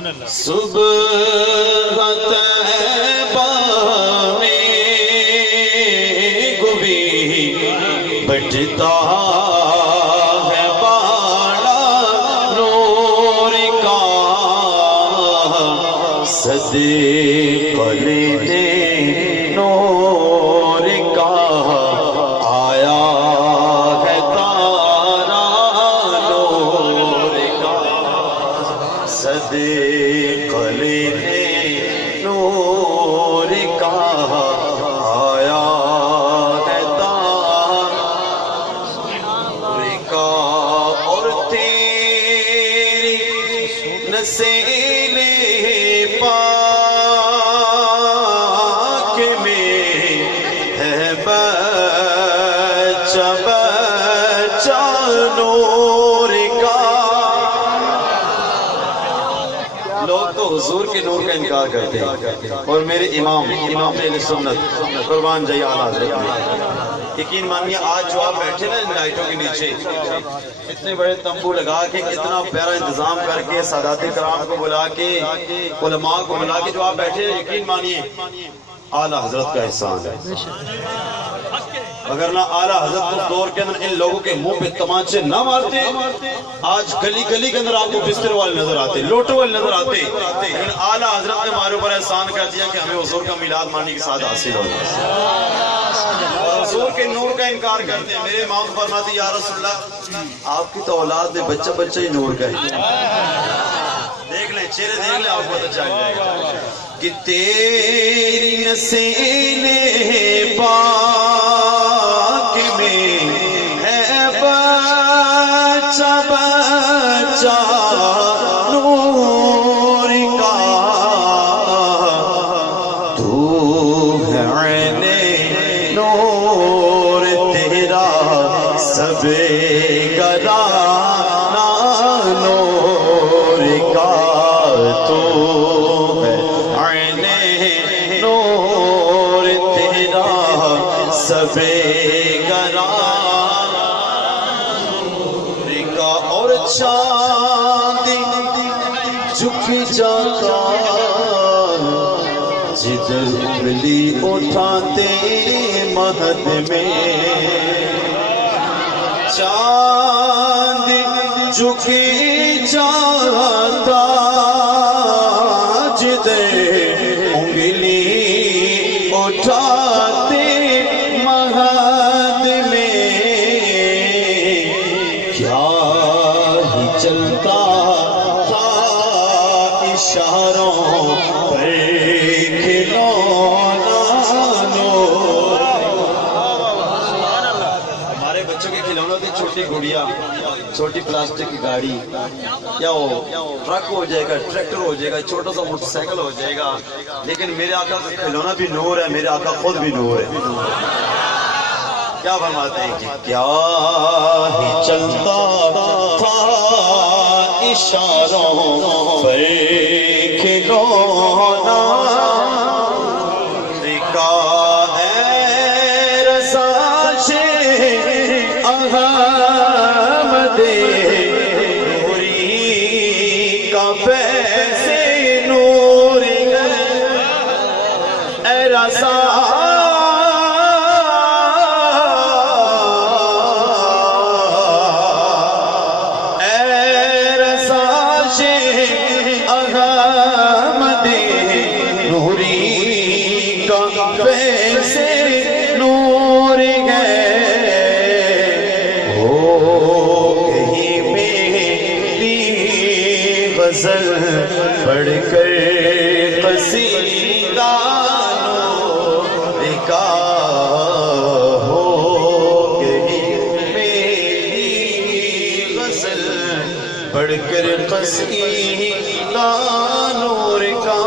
صبح طیبہ میں گوی بجتا ہے بالا نور کا صدقہ لینے نور کا آیا ہے تارا نور کا صدقہ لینے نور کا آیا ہے تارا نور کا اور تیری نسل پاک میں ہے بچہ بچہ نور کا۔ لوگ تو حضور کے نور کا انکار کرتے ہیں اور میرے امام اہل سنت قربان جائے اعلیٰ حضرت میں یقین مانیے آج جو آپ بیٹھے نا ان لائٹوں کے نیچے اتنے بڑے تمبو لگا کے اتنا پیارا انتظام کر کے سادات کرام کو بلا کے علماء کو بلا کے جو آپ بیٹھے ہیں یقین مانیے اعلیٰ حضرت کا احسان ہے۔ اگر نہ اعلیٰ حضرت اس دور کے اندر ان لوگوں کے منہ پہ تمانچے نہ مارتے آج گلی گلی کے اندر آپ کو بستر والے نظر آتے لوٹو والے نظر آتے لیکن اعلیٰ حضرت نے ہمارے اوپر احسان کر دیا کہ ہمیں حضور کا میلاد ماننے کی سعادت حاصل ہو جائے اور حضور کے نور کا انکار کرتے ہیں۔ میرے امام فرماتے یا رسول اللہ آپ کی تو اولاد میں بچہ بچہ ہی نور کا ہے۔ دیکھ لیں چہرے دیکھ لیں آپ کو پتہ چل جائے گا کہ تیری نسل پاک میں ہے بچہ بچہ نور کا تو ہے عین نور تیرا سب گرانا نور کا تو ہے عین نور تیرا سب گرانا نور کا اور چاند جھک جاتا جدھر انگلی اٹھاتے مہد میں چاند جھک جاتا جدھر انگلی اٹھاتے مہد میں کیا ہی چلتا تھا اشاروں پر کھلونا نور۔ ہمارے بچوں کے کھلونوں کی چھوٹی گڑیا چھوٹی پلاسٹک کی گاڑی یا وہ ٹرک ہو جائے گا ٹریکٹر ہو جائے گا چھوٹا سا موٹر سائیکل ہو جائے گا لیکن میرے آقا کا کھلونا بھی نور ہے میرے آقا خود بھی نور ہے۔ کیا فرماتے ہیں کہ کیا ہی چلتا تھا اشاروں پر کھلونا کا ہے رضا احمد نوری کا پیسے نور اے رضا احمد نوری کا پیسے نور ہے ہو کہیں میری غزل پڑھ کر قصیدہ نور کا ہو کہیں میری غزل پڑھ کر قصیدہ نور کا